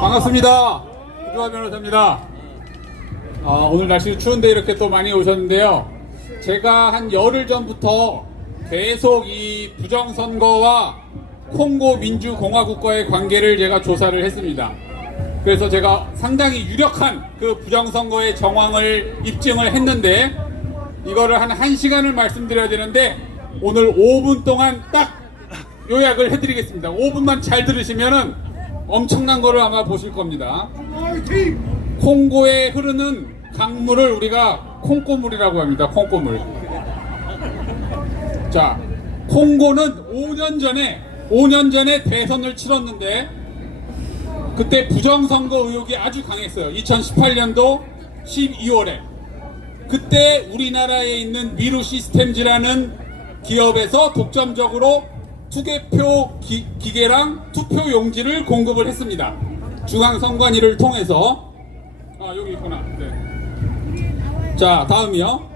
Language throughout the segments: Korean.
반갑습니다. 이주화 변호사입니다. 오늘 날씨 추운데 이렇게 또 많이 오셨는데요. 제가 한 열흘 전부터 계속 이 부정선거와 콩고 민주공화국과의 관계를 제가 조사를 했습니다. 그래서 제가 상당히 유력한 그 부정선거의 정황을 입증을 했는데, 이거를 한 1시간을 말씀드려야 되는데 오늘 5분 동안 딱 요약을 해드리겠습니다. 5분만 잘 들으시면은 엄청난 거를 아마 보실 겁니다. 콩고에 흐르는 강물을 우리가 콩고물이라고 합니다. 콩고물. 자, 콩고는 5년 전에 대선을 치렀는데 그때 부정선거 의혹이 아주 강했어요. 2018년도 12월에 그때 우리나라에 있는 미루 시스템즈라는 기업에서 독점적으로 투개표 기계랑 투표 용지를 공급을 했습니다. 중앙선관위를 통해서. 여기 있구나. 네. 자, 다음이요.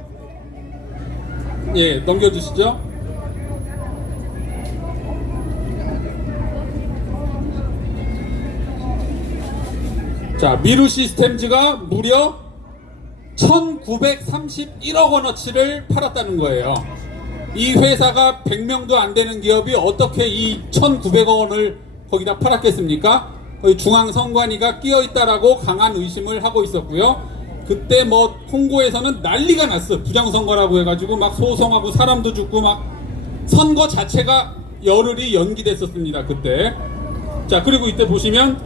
예, 넘겨주시죠. 자, 미루 시스템즈가 무려 1931억 원어치를 팔았다는 거예요. 이 회사가 100명도 안 되는 기업이 어떻게 이 1900억 원을 거기다 팔았겠습니까? 중앙선관위가 끼어있다라고 강한 의심을 하고 있었고요. 그때 뭐 콩고에서는 난리가 났어. 부정선거라고 해가지고 막 소송하고 사람도 죽고 막 선거 자체가 열흘이 연기됐었습니다. 그때. 자, 그리고 이때 보시면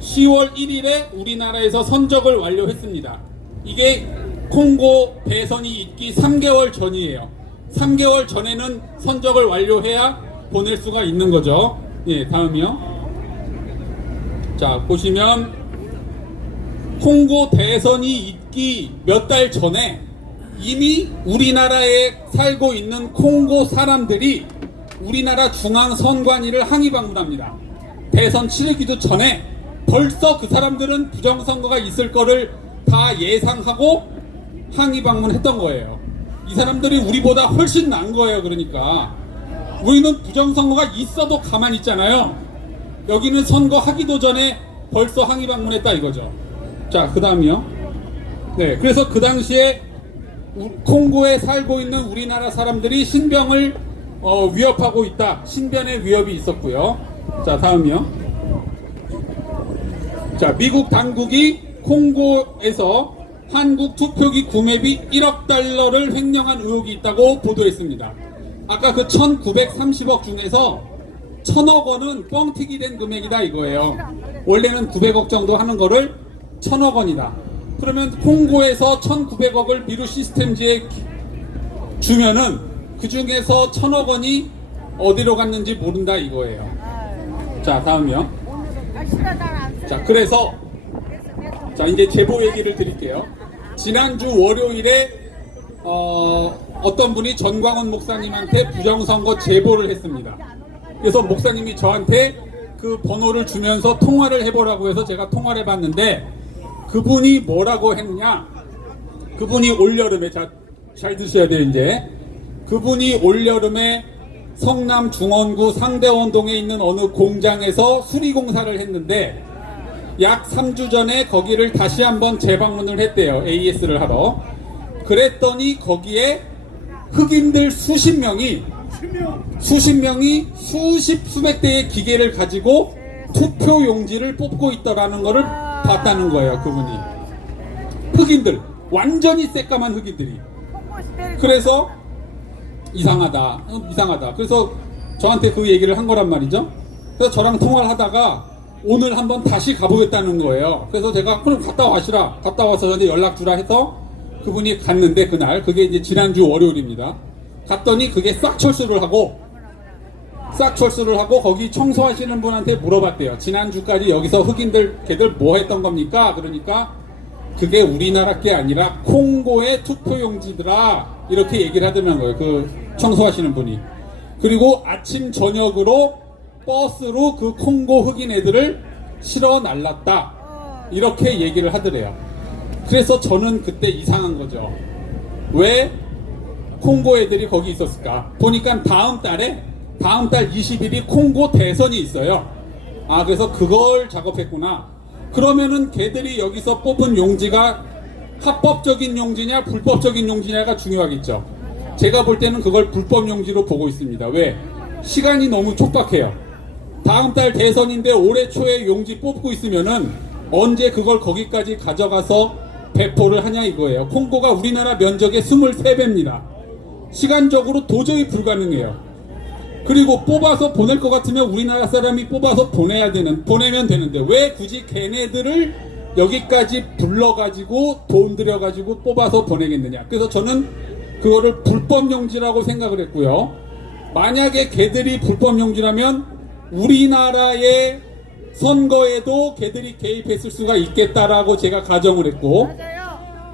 10월 1일에 우리나라에서 선적을 완료했습니다. 이게 콩고 대선이 있기 3개월 전이에요. 3개월 전에는 선적을 완료해야 보낼 수가 있는 거죠. 예, 다음이요. 자, 보시면 콩고 대선이 있기 몇 달 전에 이미 우리나라에 살고 있는 콩고 사람들이 우리나라 중앙선관위를 항의 방문합니다. 대선 치르기도 전에 벌써 그 사람들은 부정선거가 있을 거를 다 예상하고 항의 방문했던 거예요. 이 사람들이 우리보다 훨씬 나은 거예요. 그러니까 우리는 부정선거가 있어도 가만히 있잖아요. 여기는 선거하기도 전에 벌써 항의 방문했다 이거죠. 자, 그 다음이요. 네, 그래서 그 당시에 콩고에 살고 있는 우리나라 사람들이 신병을 위협하고 있다. 신변의 위협이 있었고요. 자, 다음이요. 자, 미국 당국이 콩고에서 한국 투표기 구매비 1억 달러를 횡령한 의혹이 있다고 보도했습니다. 아까 그 1930억 중에서 1000억 원은 뻥튀기 된 금액이다 이거예요. 원래는 900억 정도 하는 거를 1000억 원이다. 그러면 콩고에서 1900억을 미루 시스템즈에 주면은 그 중에서 1000억 원이 어디로 갔는지 모른다 이거예요. 자, 다음이요. 자, 그래서 자, 이제 제보 얘기를 드릴게요. 지난주 월요일에 어떤 분이 전광훈 목사님한테 부정선거 제보를 했습니다. 그래서 목사님이 저한테 그 번호를 주면서 통화를 해보라고 해서 제가 통화를 해봤는데, 그분이 뭐라고 했느냐, 그분이 올여름에, 잘 드셔야 돼요 이제. 그분이 올여름에 성남 중원구 상대원동에 있는 어느 공장에서 수리공사를 했는데 약 3주 전에 거기를 다시 한번 재방문을 했대요. AS를 하러. 그랬더니 거기에 흑인들 수십 명이 수백 대의 기계를 가지고 투표 용지를 뽑고 있더라는 거를 봤다는 거예요. 그분이. 흑인들, 완전히 새까만 흑인들이. 그래서 이상하다. 그래서 저한테 그 얘기를 한 거란 말이죠. 그래서 저랑 통화를 하다가 오늘 한번 다시 가보겠다는 거예요. 그래서 제가 그럼 갔다 와서 저한테 연락 주라 해서 그분이 갔는데, 그날, 그게 이제 지난주 월요일입니다. 갔더니 그게 싹 철수를 하고 거기 청소하시는 분한테 물어봤대요. 지난주까지 여기서 흑인들 걔들 뭐 했던 겁니까? 그러니까 그게 우리나라 게 아니라 콩고의 투표용지더라, 이렇게 얘기를 하더라는 거예요. 그 청소하시는 분이. 그리고 아침 저녁으로 버스로 그 콩고 흑인 애들을 실어 날랐다, 이렇게 얘기를 하더래요. 그래서 저는 그때 이상한 거죠. 왜 콩고 애들이 거기 있었을까? 보니까 다음 달 20일이 콩고 대선이 있어요. 그래서 그걸 작업했구나. 그러면은 걔들이 여기서 뽑은 용지가 합법적인 용지냐 불법적인 용지냐가 중요하겠죠. 제가 볼 때는 그걸 불법 용지로 보고 있습니다. 왜? 시간이 너무 촉박해요. 다음 달 대선인데 올해 초에 용지 뽑고 있으면은 언제 그걸 거기까지 가져가서 배포를 하냐 이거예요. 콩고가 우리나라 면적의 23배입니다. 시간적으로 도저히 불가능해요. 그리고 뽑아서 보낼 것 같으면 우리나라 사람이 뽑아서 보내면 되는데 왜 굳이 걔네들을 여기까지 불러가지고 돈 들여가지고 뽑아서 보내겠느냐. 그래서 저는 그거를 불법 용지라고 생각을 했고요. 만약에 걔들이 불법 용지라면 우리나라의 선거에도 걔들이 개입했을 수가 있겠다라고 제가 가정을 했고,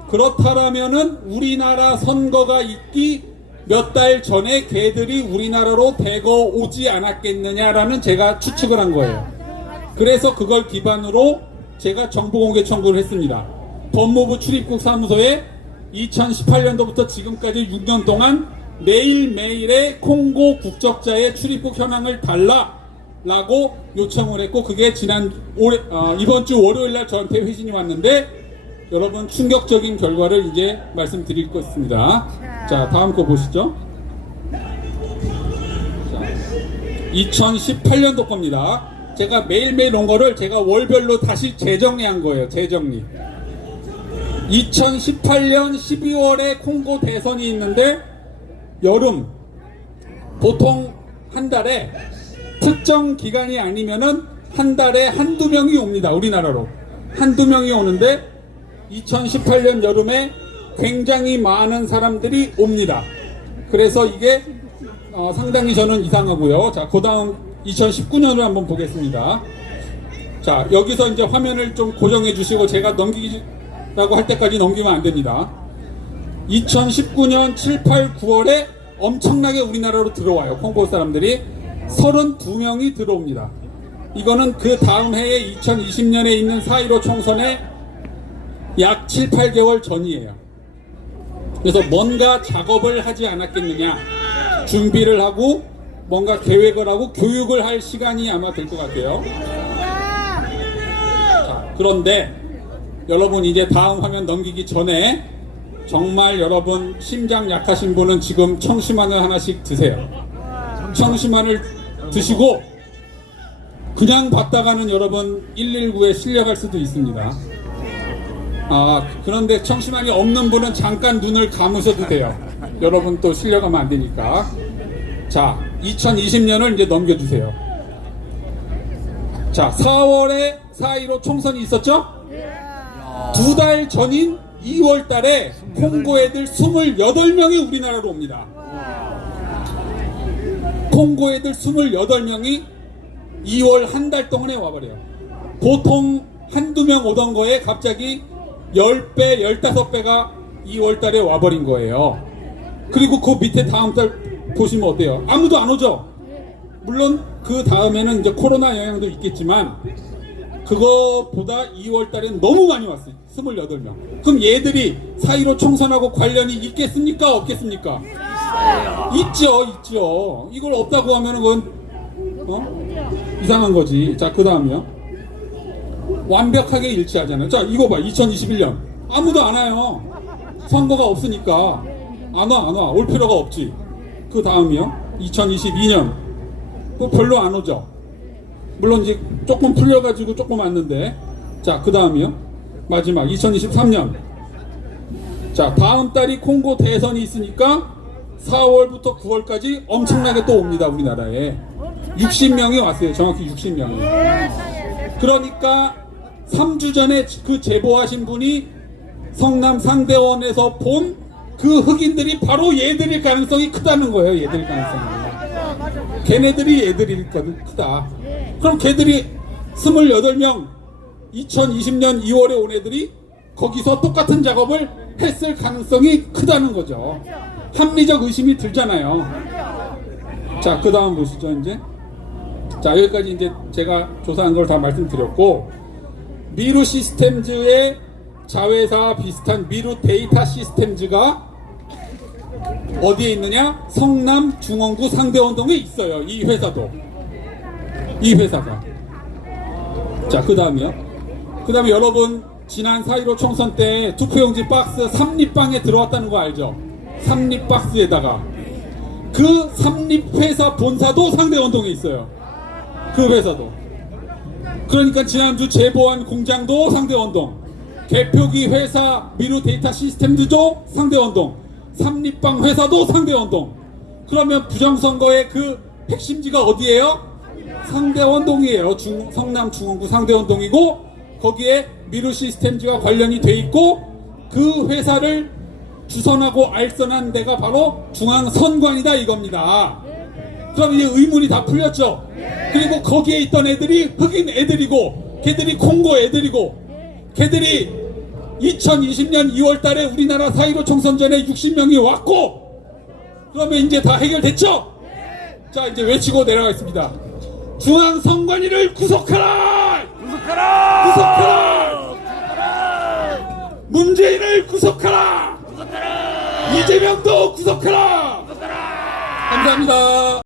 그렇다면은 우리나라 선거가 있기 몇 달 전에 걔들이 우리나라로 대거 오지 않았겠느냐라는 제가 추측을 한 거예요. 그래서 그걸 기반으로 제가 정보공개 청구를 했습니다. 법무부 출입국 사무소에 2018년도부터 지금까지 6년 동안 매일매일의 콩고 국적자의 출입국 현황을 달라라고 요청을 했고, 그게 이번 주 월요일 날 저한테 회신이 왔는데, 여러분 충격적인 결과를 이제 말씀드릴 것입니다. 자, 다음 거 보시죠. 자, 2018년도 겁니다. 제가 매일매일 온 거를 제가 월별로 다시 재정리한 거예요. 재정리. 2018년 12월에 콩고 대선이 있는데, 여름 보통 한 달에 특정 기간이 아니면은 한 달에 한두 명이 옵니다. 우리나라로 한두 명이 오는데 2018년 여름에 굉장히 많은 사람들이 옵니다. 그래서 이게 상당히 저는 이상하고요. 자, 그 다음 2019년을 한번 보겠습니다. 자, 여기서 이제 화면을 좀 고정해 주시고 제가 넘기라고 할 때까지 넘기면 안 됩니다. 2019년 7, 8, 9월에 엄청나게 우리나라로 들어와요. 콩고 사람들이 32명이 들어옵니다. 이거는 그 다음 해에 2020년에 있는 4.15 총선에 약 7, 8개월 전이에요. 그래서 뭔가 작업을 하지 않았겠느냐, 준비를 하고 뭔가 계획을 하고 교육을 할 시간이 아마 될 것 같아요. 자, 그런데 여러분 이제 다음 화면 넘기기 전에 정말 여러분 심장 약하신 분은 지금 청심환을 하나씩 드세요. 청심환을 드시고 그냥 받다가는 여러분 119에 실려갈 수도 있습니다. 그런데 청심환이 없는 분은 잠깐 눈을 감으셔도 돼요. 여러분 또 실려가면 안 되니까. 자, 2020년을 이제 넘겨주세요. 자, 4월에 4.15 총선이 있었죠? 두 달 전인 2월 달에 콩고 애들 28명이 우리나라로 옵니다. 콩고 애들 28명이 2월 한 달 동안에 와버려요. 보통 한두 명 오던 거에 갑자기 10배, 15배가 2월 달에 와버린 거예요. 그리고 그 밑에 다음 달 보시면 어때요? 아무도 안 오죠? 물론 그 다음에는 이제 코로나 영향도 있겠지만 그거보다 2월 달엔 너무 많이 왔어요. 28명. 그럼 얘들이 4.15 총선하고 관련이 있겠습니까? 없겠습니까? 있죠. 이걸 없다고 하면은 그건 이상한 거지. 자, 그 다음이요. 완벽하게 일치하잖아요. 자, 이거 봐. 2021년 아무도 안 와요. 선거가 없으니까 안 와. 올 필요가 없지. 그 다음이요. 2022년 별로 안 오죠. 물론 이제 조금 풀려가지고 조금 왔는데. 자, 그 다음이요. 마지막 2023년. 자, 다음 달이 콩고 대선이 있으니까 4월부터 9월까지 엄청나게 또 옵니다. 우리나라에 60명이 왔어요. 정확히 60명이. 그러니까 3주 전에 그 제보하신 분이 성남 상대원에서 본 그 흑인들이 바로 얘들일 가능성이 크다는 거예요. 얘들일 가능성이. 걔네들이 얘들일 크다. 그럼 걔들이 28명 2020년 2월에 온 애들이 거기서 똑같은 작업을 했을 가능성이 크다는 거죠. 합리적 의심이 들잖아요. 자, 그 다음 보시죠. 이제 자, 여기까지 이제 제가 조사한 걸 다 말씀드렸고, 미루 시스템즈의 자회사와 비슷한 미루 데이터 시스템즈가 어디에 있느냐? 성남 중원구 상대원동에 있어요. 이 회사도. 이 회사가. 자, 그 다음이요. 그 다음에 여러분 지난 4.15 총선 때 투표용지 박스 삼립방에 들어왔다는 거 알죠? 삼립박스에다가 그 삼립회사 본사도 상대원동에 있어요. 그 회사도. 그러니까 지난주 제보한 공장도 상대원동, 개표기 회사 미루 데이터 시스템도 상대원동, 삼립방 회사도 상대원동. 그러면 부정선거의 그 핵심지가 어디예요? 상대원동이에요. 성남 중원구 상대원동이고, 거기에 미루 시스템즈와 관련이 돼 있고, 그 회사를 주선하고 알선한 데가 바로 중앙선관이다 이겁니다. 그럼 이제 의문이 다 풀렸죠. 그리고 거기에 있던 애들이 흑인 애들이고, 걔들이 콩고 애들이고, 걔들이 2020년 2월 달에 우리나라 4.15 총선 전에 60명이 왔고, 그러면 이제 다 해결됐죠? 자, 이제 외치고 내려가겠습니다. 중앙선관위를 구속하라! 구속하라! 구속하라! 구속하라! 문재인을 구속하라! 구속하라! 이재명도 구속하라! 구속하라! 감사합니다.